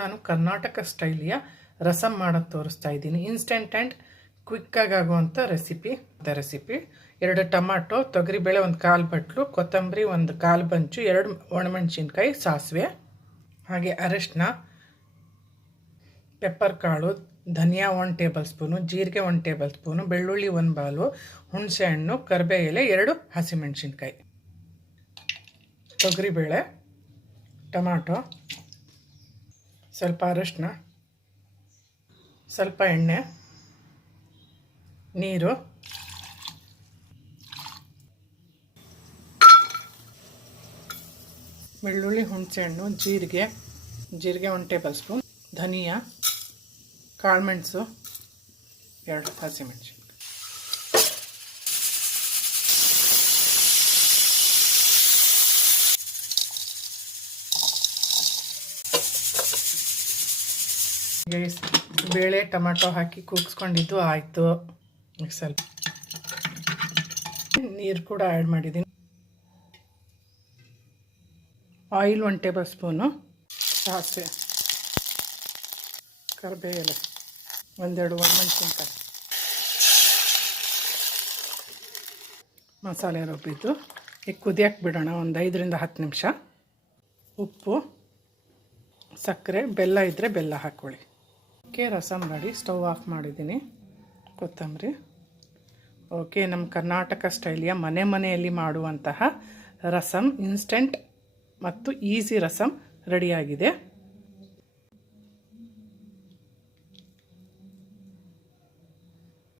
ನಾನು ಕರ್ನಾಟಕ ಸ್ಟೈಲಿಯ ರಸಮ್ ಮಾಡೋದು ತೋರಿಸ್ತಾ ಇದ್ದೀನಿ. ಇನ್ಸ್ಟೆಂಟ್ ಆ್ಯಂಡ್ ಕ್ವಿಕ್ಕಾಗಿ ಆಗುವಂಥ ರೆಸಿಪಿ. 2 ಟೊಮಾಟೊ, ತೊಗರಿಬೇಳೆ 1 ಕಾಲು ಬಟ್ಲು, ಕೊತ್ತಂಬರಿ 1 ಕಾಲು ಬಂಚು, 2 ಒಣಮೆಣಸಿನ್ಕಾಯಿ, ಸಾಸಿವೆ, ಹಾಗೆ ಅರಿಶಿನ, ಪೆಪ್ಪರ್ ಕಾಳು, ಧನಿಯಾ 1 ಟೇಬಲ್ ಸ್ಪೂನು, ಜೀರಿಗೆ 1 ಟೇಬಲ್ ಸ್ಪೂನು, ಬೆಳ್ಳುಳ್ಳಿ 1 ಬಾಲು, ಹುಣಸೆ ಹಣ್ಣು, ಕರಿಬೇವು ಎಲೆ, 2 ಹಸಿಮೆಣಸಿನ್ಕಾಯಿ, ತೊಗರಿಬೇಳೆ, ಟೊಮಾಟೊ, ಸ್ವಲ್ಪ ಅರಿಶಿನ, ಸ್ವಲ್ಪ ಎಣ್ಣೆ, ನೀರು, ಬೆಳ್ಳುಳ್ಳಿ, ಹುಣಸೆಹಣ್ಣು, ಜೀರಿಗೆ 1 ಟೇಬಲ್ ಸ್ಪೂನ್, ಧನಿಯಾ, ಕಾಳುಮೆಣಸು, 2 ಹಸಿಮೆಣಸಿನ್ಕಾಯಿ. ಬೇಳೆ ಟೊಮಾಟೊ ಹಾಕಿ ಕೂಗಿಸ್ಕೊಂಡಿದ್ದು ಆಯಿತು. ಸ್ವಲ್ಪ ನೀರು ಕೂಡ ಆ್ಯಡ್ ಮಾಡಿದ್ದೀನಿ. ಆಯಿಲ್ 1 ಟೇಬಲ್ ಸ್ಪೂನು, ಸಾಸಿವೆ, ಕರಿಬೇವು ಎಲೆ, 1-2 ಒಣಮೆಣಸಿನ್ಕಾಯಿ, ಮಸಾಲೆ ರುಬ್ಬಿದ್ದು. ಈಗ ಕುದಿಯಕ್ಕೆ ಬಿಡೋಣ ಒಂದು 5-10 ನಿಮಿಷ. ಉಪ್ಪು, ಸಕ್ಕರೆ, ಬೆಲ್ಲ ಇದ್ದರೆ ಬೆಲ್ಲ ಹಾಕ್ಕೊಳ್ಳಿ. Okay, rasam ready. Stove off ಮಾಡಿದ್ದೀನಿ. ಕೊತ್ತಂಬರಿ. ಓಕೆ, ನಮ್ಮ ಕರ್ನಾಟಕ ಸ್ಟೈಲಿಯ ಮನೆಯಲ್ಲಿ ಮಾಡುವಂತಹ ರಸಮ್, ಇನ್ಸ್ಟೆಂಟ್ ಮತ್ತು ಈಸಿ ರಸಮ್ ರೆಡಿಯಾಗಿದೆ.